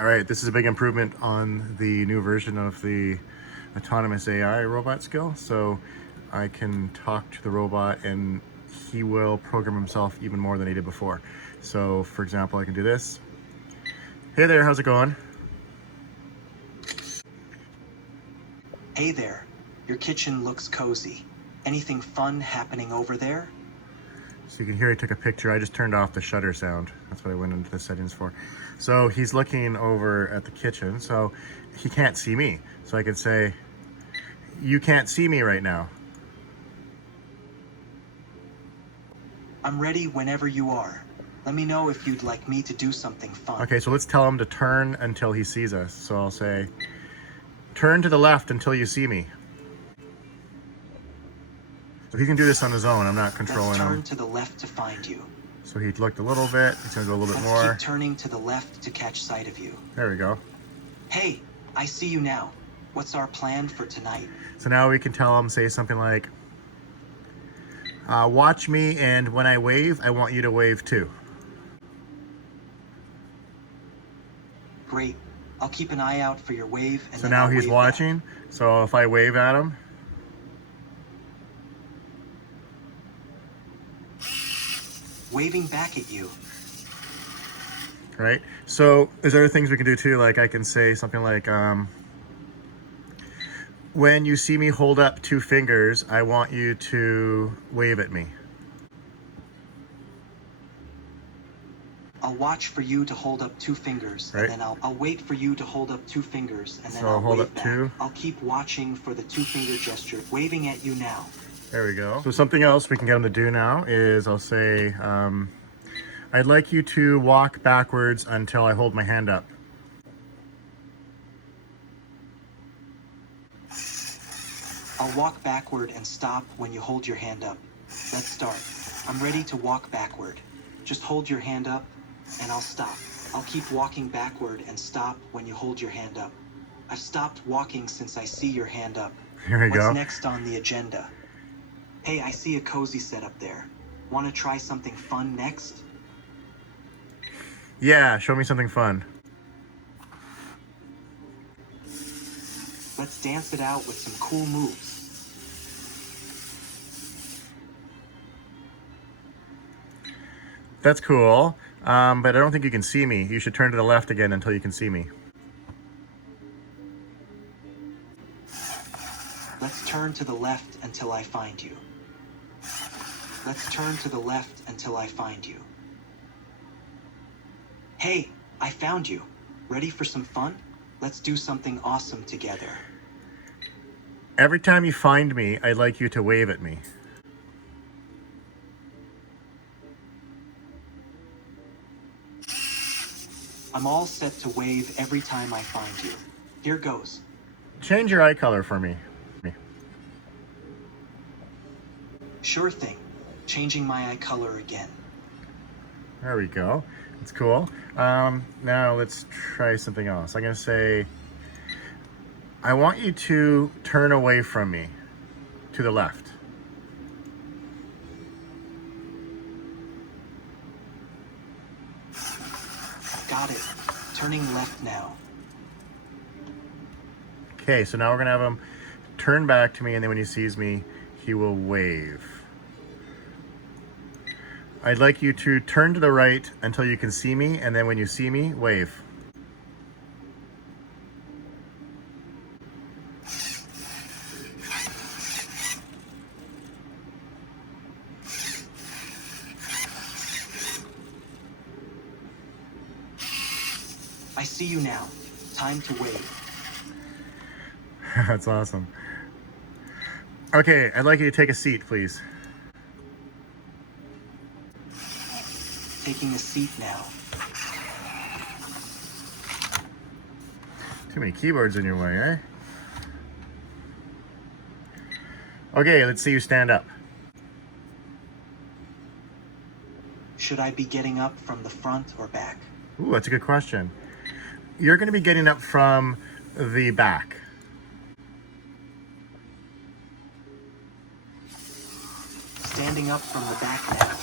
All right, this is a big improvement on the new version of the autonomous AI robot skill. So I can talk to the robot and he will program himself even more than he did before. So for example, I can do this. Hey there, how's it going? Hey there, your kitchen looks cozy. Anything fun happening over there? So you can hear he took a picture. I just turned off the shutter sound. That's what I went into the settings for. So he's looking over at the kitchen, so he can't see me. So I could say, you can't see me right now. I'm ready whenever you are. Let me know if you'd like me to do something fun. Okay, so let's tell him to turn until he sees us. So I'll say, turn to the left until you see me. So he can do this on his own. I'm not controlling him. Let's turn to the left to find you. So he looked a little bit. He's gonna go a little bit more. Keep turning to the left to catch sight of you. There we go. Hey, I see you now. What's our plan for tonight? So now we can tell him, say something like, watch me, and when I wave, I want you to wave too. Great. I'll keep an eye out for your wave. And so now he's watching. Back. So if I wave at him, waving back at you. Right? So there's other things we can do too, like I can say something like, when you see me hold up 2 fingers, I want you to wave at me. I'll watch for you to hold up 2 fingers, right. And then I'll wait for you to hold up 2 fingers, and then so I'll hold wave up back. 2. I'll keep watching for the 2-finger gesture, waving at you now. There we go. So something else we can get him to do now is I'll say, I'd like you to walk backwards until I hold my hand up. I'll walk backward and stop when you hold your hand up. Let's start. I'm ready to walk backward. Just hold your hand up and I'll stop. I'll keep walking backward and stop when you hold your hand up. I've stopped walking since I see your hand up. Here we go. What's next on the agenda? Hey, I see a cozy setup there. Want to try something fun next? Yeah, show me something fun. Let's dance it out with some cool moves. That's cool, but I don't think you can see me. You should turn to the left again until you can see me. Let's turn to the left until I find you. Let's turn to the left until I find you. Hey, I found you. Ready for some fun? Let's do something awesome together. Every time you find me, I'd like you to wave at me. I'm all set to wave every time I find you. Here goes. Change your eye color for me. Sure thing. Changing my eye color again. There we go. That's cool. Now let's try something else. I'm going to say, I want you to turn away from me to the left. Got it. Turning left now. Okay, so now we're going to have him turn back to me, and then when he sees me, he will wave. I'd like you to turn to the right until you can see me, and then when you see me, wave. I see you now. Time to wave. That's awesome. Okay, I'd like you to take a seat, please. Taking a seat now. Too many keyboards in your way, eh? Okay, let's see you stand up. Should I be getting up from the front or back? Ooh, that's a good question. You're going to be getting up from the back. Standing up from the back now.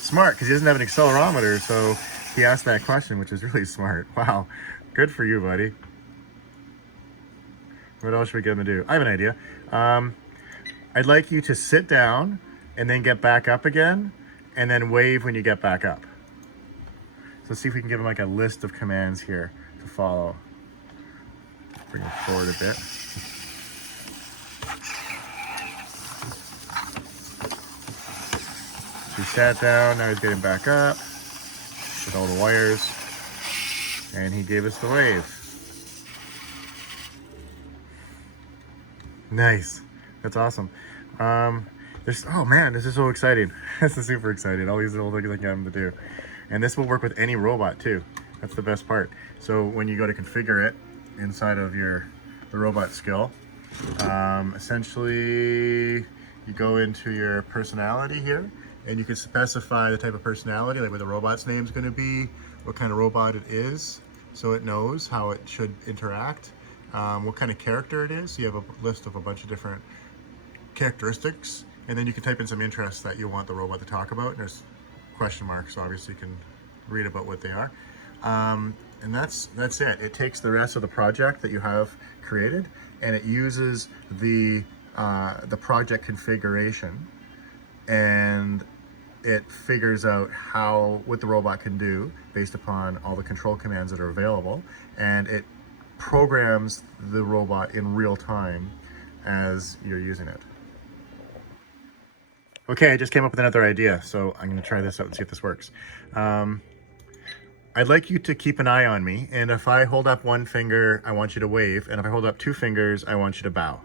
Smart, because he doesn't have an accelerometer, so he asked that question, which is really smart. Wow, good for you, buddy. What else should we get him to do? I have an idea. I'd like you to sit down and then get back up again, and then wave when you get back up. So let's see if we can give him like a list of commands here to follow. Bring it forward a bit. So he sat down, now he's getting back up with all the wires, and he gave us the wave. Nice. That's awesome. Oh man, this is so exciting. This is super exciting. All these little things I get him to do. And this will work with any robot too. That's the best part. So when you go to configure it inside of the robot skill, essentially you go into your personality here, and you can specify the type of personality, like what the robot's name is going to be, what kind of robot it is, so it knows how it should interact, what kind of character it is. So you have a list of a bunch of different characteristics, and then you can type in some interests that you want the robot to talk about. And there's question marks, so obviously you can read about what they are. And that's it. It takes the rest of the project that you have created, and it uses the project configuration, and it figures out what the robot can do based upon all the control commands that are available, and it programs the robot in real time as you're using it. Okay, I just came up with another idea, so I'm going to try this out and see if this works. I'd like you to keep an eye on me, and if I hold up one finger, I want you to wave, and if I hold up two fingers, I want you to bow.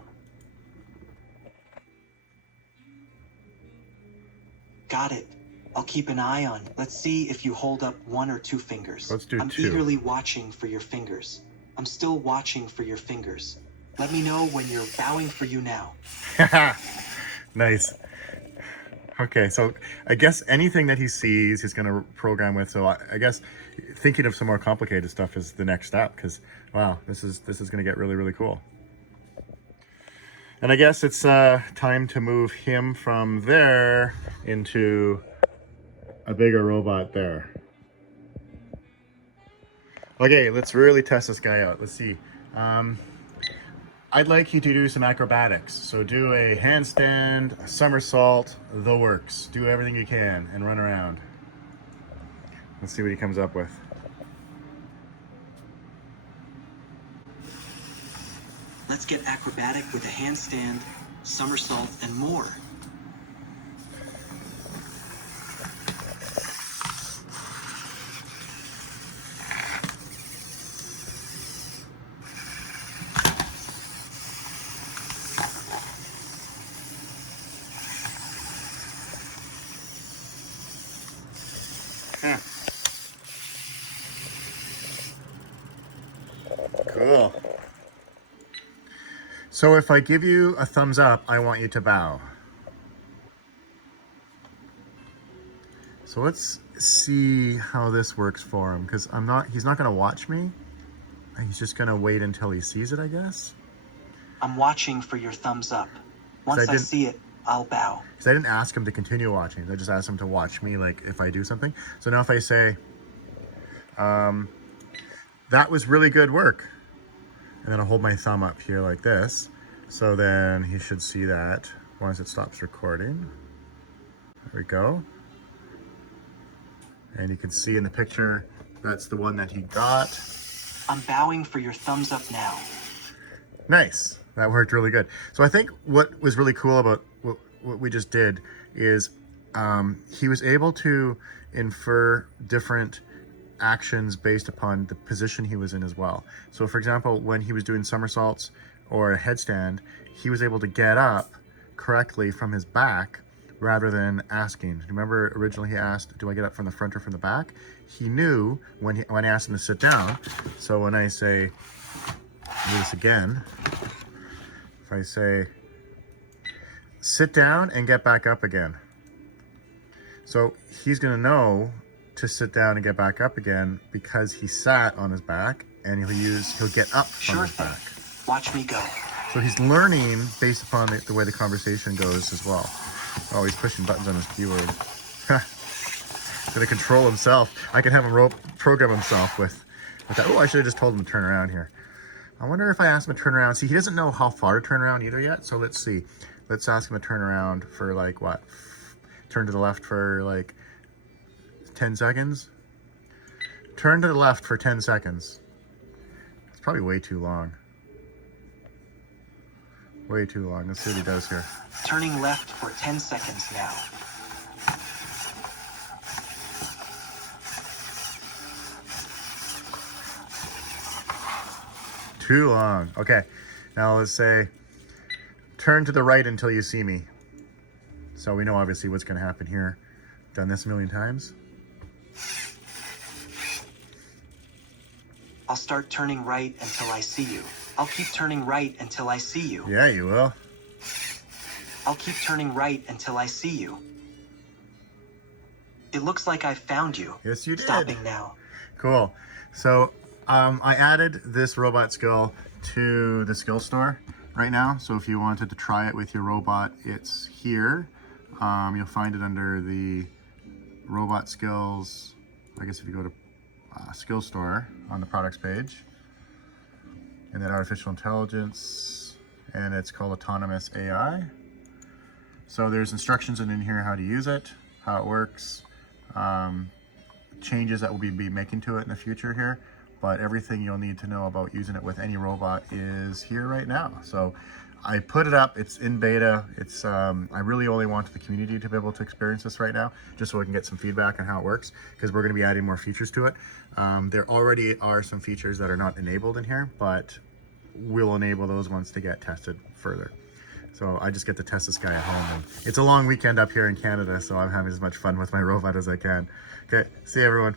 Got it. I'll keep an eye on. Let's see if you hold up one or two fingers. Let's do I'm two. eagerly watching for your fingers. I'm still watching for your fingers. Let me know when you're bowing for you now. Nice. Okay, so I guess anything that he sees, he's going to program with. So I guess thinking of some more complicated stuff is the next step, because wow, this is going to get really, really cool. And I guess it's time to move him from there into a bigger robot there. Okay, let's really test this guy out. Let's see. I'd like you to do some acrobatics. So do a handstand, a somersault, the works. Do everything you can and run around. Let's see what he comes up with. Let's get acrobatic with a handstand, somersault, and more. Cool. So if I give you a thumbs up, I want you to bow. So let's see how this works for him, because he's not going to watch me. He's just going to wait until he sees it, I guess. I'm watching for your thumbs up. Once I see it, I'll bow. Because I didn't ask him to continue watching. I just asked him to watch me, like, if I do something. So now if I say, that was really good work, and then I'll hold my thumb up here like this, so then he should see that once it stops recording. There we go. And you can see in the picture, that's the one that he got. I'm bowing for your thumbs up now. Nice. That worked really good. So I think what was really cool about what we just did is he was able to infer different actions based upon the position he was in as well. So for example, when he was doing somersaults or a headstand, he was able to get up correctly from his back rather than asking. Remember originally he asked, do I get up from the front or from the back? He knew when I asked him to sit down. So when I say, do this again, if I say, sit down and get back up again. So he's gonna know to sit down and get back up again because he sat on his back, and he'll get up from his back. Watch me go. So he's learning based upon the way the conversation goes as well. Oh, he's pushing buttons on his keyboard. He's gonna control himself. I can have him program himself with that. Oh, I should have just told him to turn around here. I wonder if I ask him to turn around. See, he doesn't know how far to turn around either yet. So let's see. Let's ask him to turn around for like what? Turn to the left for like 10 seconds. Turn to the left for 10 seconds. It's probably way too long. Way too long. Let's see what he does here. Turning left for 10 seconds now. Too long. Okay. Now let's say turn to the right until you see me. So we know obviously what's going to happen here. Done this a million times. I'll start turning right until I see you. I'll keep turning right until I see you. Yeah, you will. I'll keep turning right until I see you. It looks like I've found you. Yes, you did. Stopping now. Cool. So I added this robot skill to the skill store right now. So if you wanted to try it with your robot, it's here. You'll find it under the robot skills. I guess if you go to skill store on the products page, and then artificial intelligence, and it's called autonomous AI. So there's instructions in here how to use it, how it works, changes that we'll be making to it in the future here. But everything you'll need to know about using it with any robot is here right now. So I put it up, it's in beta. It's I really only want the community to be able to experience this right now, just so we can get some feedback on how it works, because we're gonna be adding more features to it. There already are some features that are not enabled in here, but we'll enable those ones to get tested further. So I just get to test this guy at home. And it's a long weekend up here in Canada, so I'm having as much fun with my robot as I can. Okay, see you everyone.